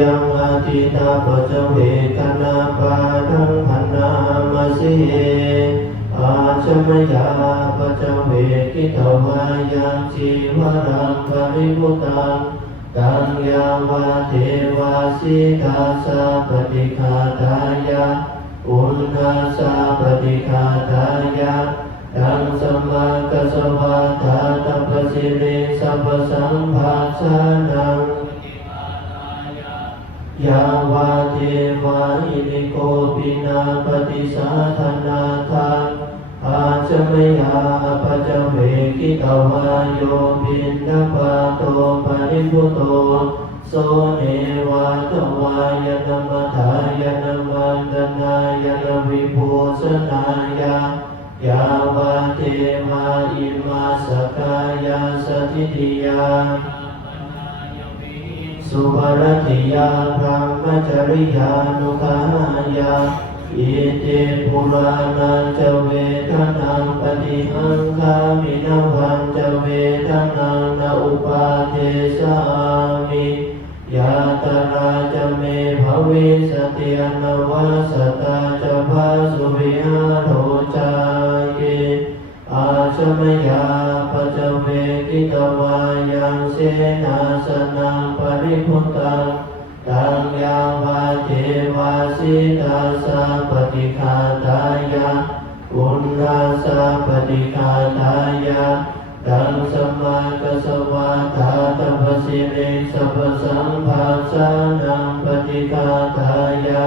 ยังอาทิตาปัจเจเวกนาปาทังพันนามาสิอาชมยาปัจเจเวกิตวายังชีวรังปริมุตังตังยาวาเทวาสิกาสาปฏิฆาตายะอุณหาสาปฏิฆาตายะตังสัมมากัสสวะทาตัปสิริสัพพสัมภาสานังยาวาเทวาอินิโกปินาปฏิสาธนาทานอาจมยาปัจเวกิตวาโยปินดาปาโตปริพุโตโสเนวาตวายนมัทายนมันตนายนวิภูสนายายาวาเทวาอิมาสกายาสถิติยาสุภรติยาพรหมจริยานุกายาอิเตปุรานันจเวทนังปฏิหังคามินาวังจเวทนังนาอุปาเทสามิยาตราจเมภวิสติอนวัสตาจภาสุวิหาโรจายอาชมยาปัจเวกิตวายังเสนาสนังปริพุตังตังยาวาเทวาสิตาสาปฏิฆาตายะอุณหาสาปฏิฆาตายะตังสัมมากัสสวะทาตัปสิริสัพพสัมภาสานังปฏิฆาตายะ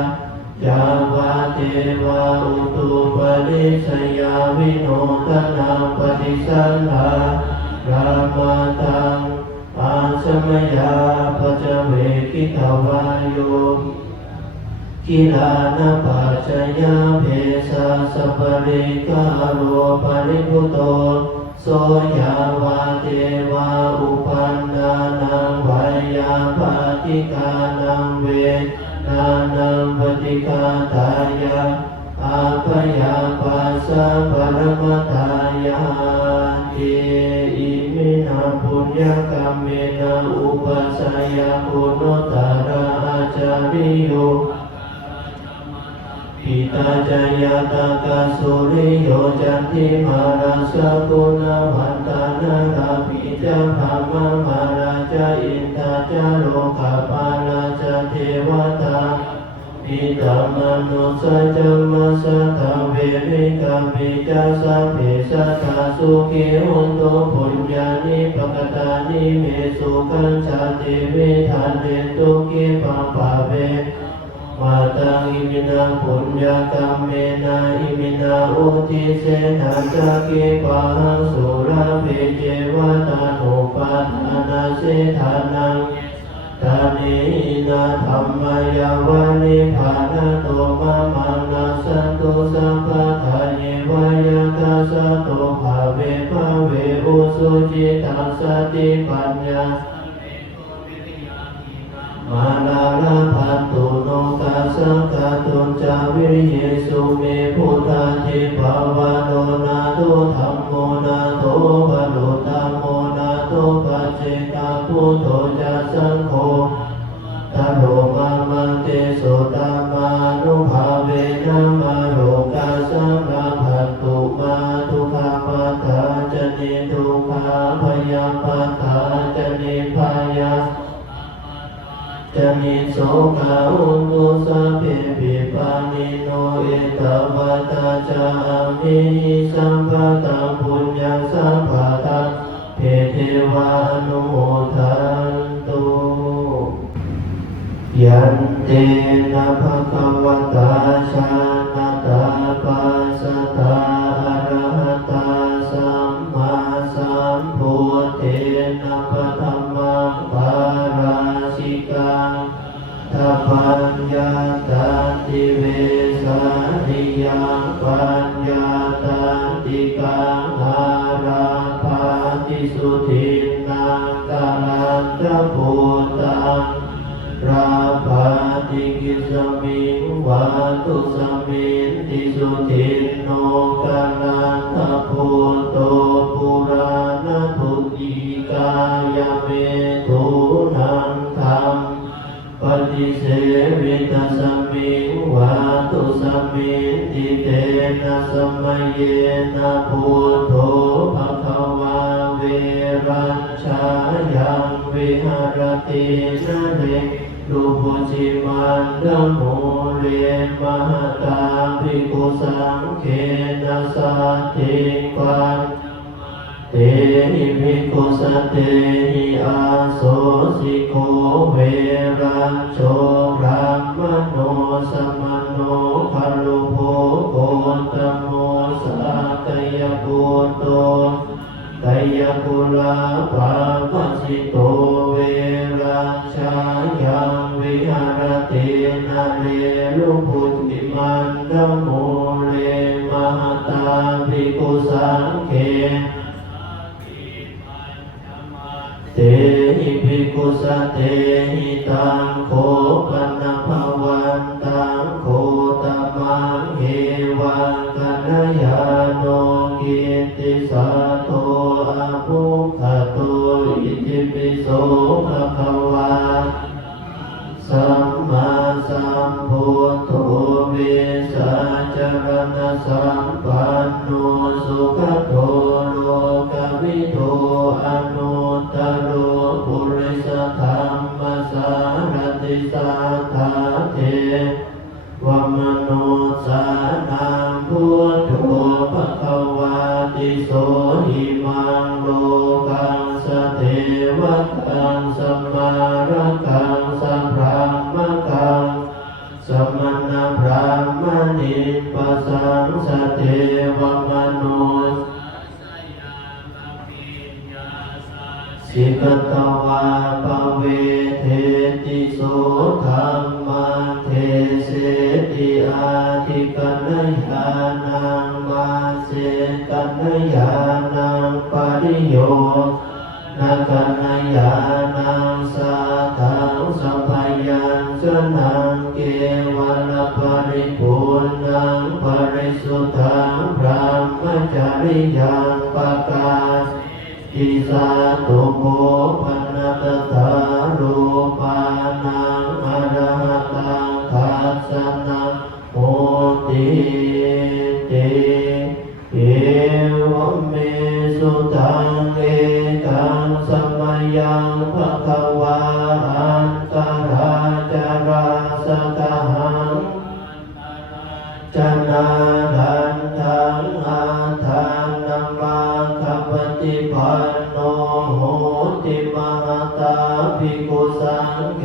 ยาวาเทวาอุตุปนิสยาวิโนทนาปฏิสังฆารามาตังอาสมยาปัจเวกิตวาโยกิลานะปัจจยาเพสะสัพพะริกาโรปริพุโตโสยาวาเทวาอุปันนานังวายาปาติกานังเวนานังปฏิฆาตายะอาภยาปัสสะปรมตายาติอิมินาปุญญกรรมเมนะอุปัสสยคุณุตตระอาจาริโยปิตาจายตากาสุริโยจันติมาราสกุณวันตานาราปิจาภามะมาราจาอินทาจาโลกาปานาจาเทวตาปิตามนุสจัมมาสตาเวริกาปิจาสัพเพสัตตาสุขิหุนโตปุญญานิปกตานิเมสุขัญชาติวิธานเนตุกิปังปะเวมาตังอิมินาปุญญากรรมเมนะอิมินาอุทิเสนาจักขิปังสุราเภเจวตานุปัฏฐานาเสธานังตานินาธัมมายาวานิพานะโตมะมังนาสันตุสัพพะทานิวายตาสะโตภาเวภาเวอุสุจิตังสติปัญญามาลาลาภัตตุโนกาสังฆาตุจาวิริเยสุเมพุทธาทิภาวะโนนาโตธัมโมนาโตปะโลตัมโมนาโตปัจเจกาพุทโธจะสังโฆตโรมามังเตโสตามานุภาเวนะมาโรกาสังฆาภัตตุมาทุกขปัฏฐาจเนทุกขาพยาปัฏฐาจเนพยาจะมีโสกาอุตุสัพเพปิปานิโนเอตวัตตาจามิสัมปะตังปุญญสัมปะตังเพเทวานุโมทันตุยันเตนะภะคะวะตาชานะตาปัสสะตาอะระหะตาสัมมาสัมพุทเทนะปะธัมมังปาราชิกังทัพพัญญาตันติเวสานิยังปัญญาตันติกังหาราภาติสุทินังกาลันตะพุตังราภาติกิสมิงวาตุสมิงติสุทินโนกาลันตะพุโตปุราณทุกิกายเมตุนังธรรมปฏิ นิเสวิตาสมิงวาตุสมิงติเตนะสมัยเยนะพุทโธภควาเวรัญชายังวิหารตินะเรรูปุจิมันดโมเรมหตาภิกขุสังเขนะสัตถิปันเตหิภิกขุสัตเตหิอาโสสิโกเวรัญโชรามโนสัมมโนภะลุโภโกตโมสัตยปุตโตไตยปุลาภาปัสสิโตเวรัญชายังวิหารตินะเรลุพุติมันดโมเรมหตาภิกขุสังเขเตหิภิกขุสัตเตหิตังโคปันนภวันตังโคตมังเอวังกัลยาโนกิตติสัตโตอะภุคขโตอิติปิโสภะคะวาสัมมาสัมพุทโธเวสาจรณะสัมปันโนสุขโตโลกวิโตอนุตตโรปุริสธรรมสารติสัทธาเทวมโนสานังพุทโธภควาติโสหิมังโลกังสเทวตังสัมมาระกังสัมพรามกังสัมมนาพรามณิปัสสังสเทวมโนสิกตวาปเวเทติโสธัมมังเทเสติอาทิกัลยาณังมาเสกัลยาณังปริโยนะกัลยาณังสัทธังสัพพยัญชนะเกวัลปริปุณังปริสุทธังพรหมจริยังปกาทิสาตุโภปันนตถารูปานังอรหัตังคัสสนังโหติเตเอวเมสุตังเอกังสมัยยังภควาอันตราจาราสกหังจนาดันทังอาทานนามาคัปติปันโนโหติมหตาภิกขุสังเข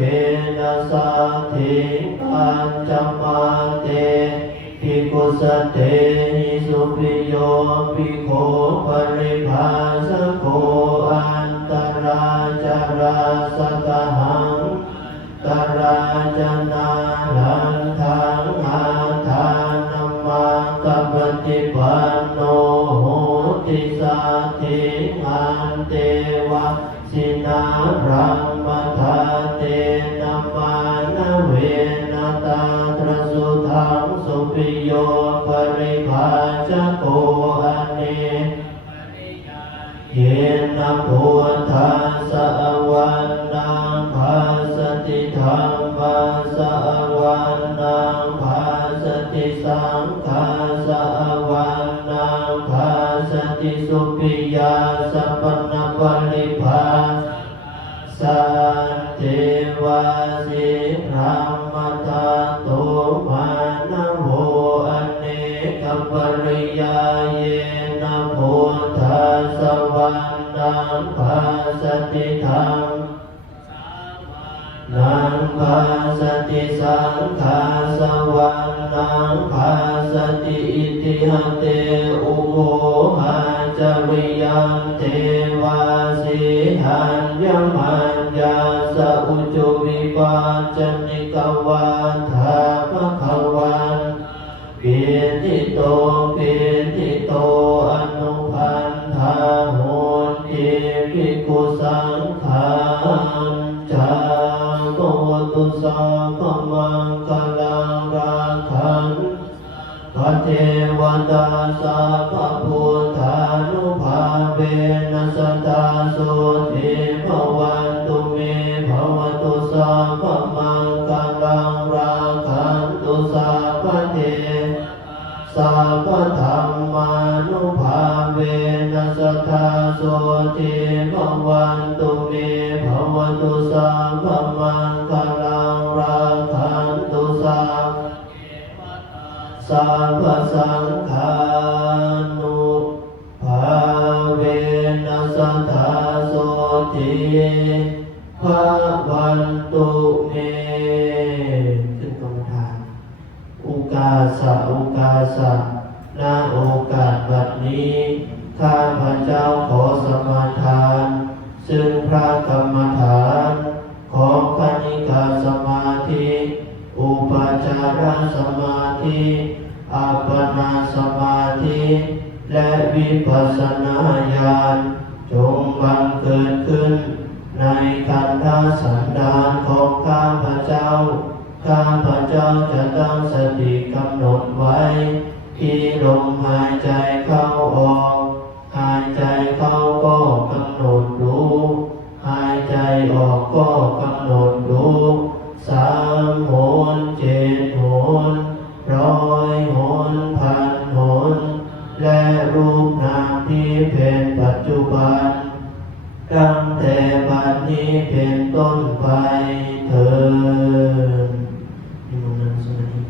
นะสัตถิปัญจมาเตภิกขุสัตเตหิสุปิโยภิกขุปริภาสโกอันตราจาราสกหังตราจนารันทังอาทานนามาคัปติปันโนโหติสัตถิอันเตวะสินาพระมทาเตนะมานะเวนะตาตระสุทังสุปิโยปริภาชโกอเนเยนะพุทธัสสะวันนังภาสติธัมมัสสะวันนังภาสติสังฆัสสะวันนังภาสติสุปิยาสัพพนปริภาสันเทวาสิพรหมทัตโตมานะโหอเนกปริยาเยนะพุทธัสสะวันนังภาสติธัมนังภาสติสังฆัสสะวันนังภาสติอิติหะเตอุโภหะจริยังเทวาสิหัญญมัญญาสะอุจุวิปัสสนิกวันธาภวันเปียติโตเปียติโตอนุพันธาโหติภิกขุสังฆังจาโกตุสัพพมังคลังราคังพระเทวตาสัพพพุทธานุภาเวนัสตาสุติภวันตุเมภวตุสัพพมังค พมังคลังราคันตุสังสัพพสังฆานุภาเวนัสสทธาโสติภะวันตุเมขึ้นกรรมฐานอุกาสะอุกาสะณโอกาสบัดนี้ข้าพเจ้าขอสมาทานซึ่งพระกรรมฐานของคณิกาสมาธิอุปจารสมาธิอัปปนาสมาธิและวิปัสสนาญาณจงบังเกิดขึ้นในขันธสันดานของข้าพเจ้าข้าพเจ้าจะตั้งสติกำหนดไว้ที่ลมหายใจเข้าออกหายใจเข้าก็กำหนดรู้หายใจออกก็กำหนดรู้3 หน 7 หน 100 หน 1,000 หนและรูปนามที่เป็นปัจจุบันตั้งแต่บัดนี้เป็นต้นไปเถิดนิมนต์นั่งสมาธิ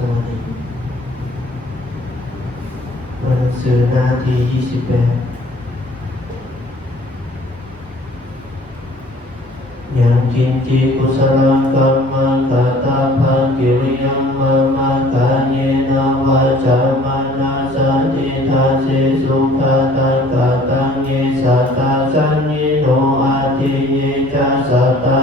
สวัสดีหนังสือหน้าที่28ยังกินจิกุศลกัมมังกตาภากิริยังมะมะกะเยนะวาจามนาสันติทาเสสุขตังกตังเยสัตตาสันนิโนอาทิเยจะสัตตา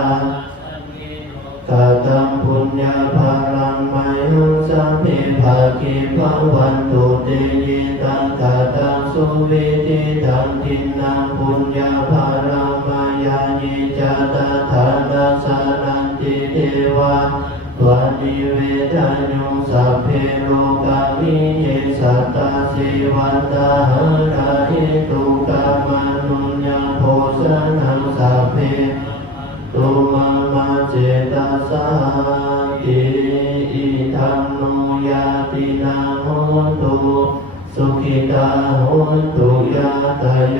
กตังปุญญาภารังไมหังสัพเพภาคิภาวันตุเตเยตังกตังสุวิติตังทินนังปุญญาภารังมายานิจตถานาสานันติเทวะตวานิเวทานุสัพเพโลกามิเยสัตตาสิวันตาหาราหิตุกามานุญญโภชนังสัพเพตุมังมาเจตสาติอิทัมโนยาตินาโหตุสุขิตาโหตุยาตโย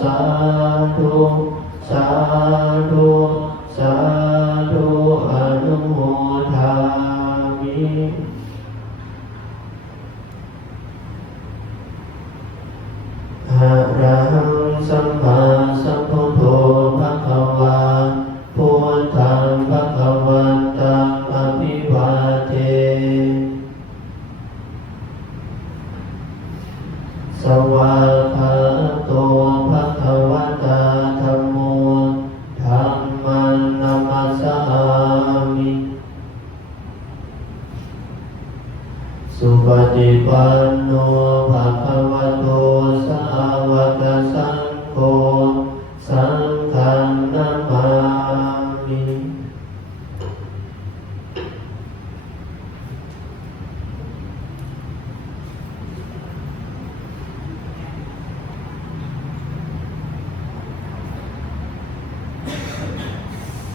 สาธุสาธุ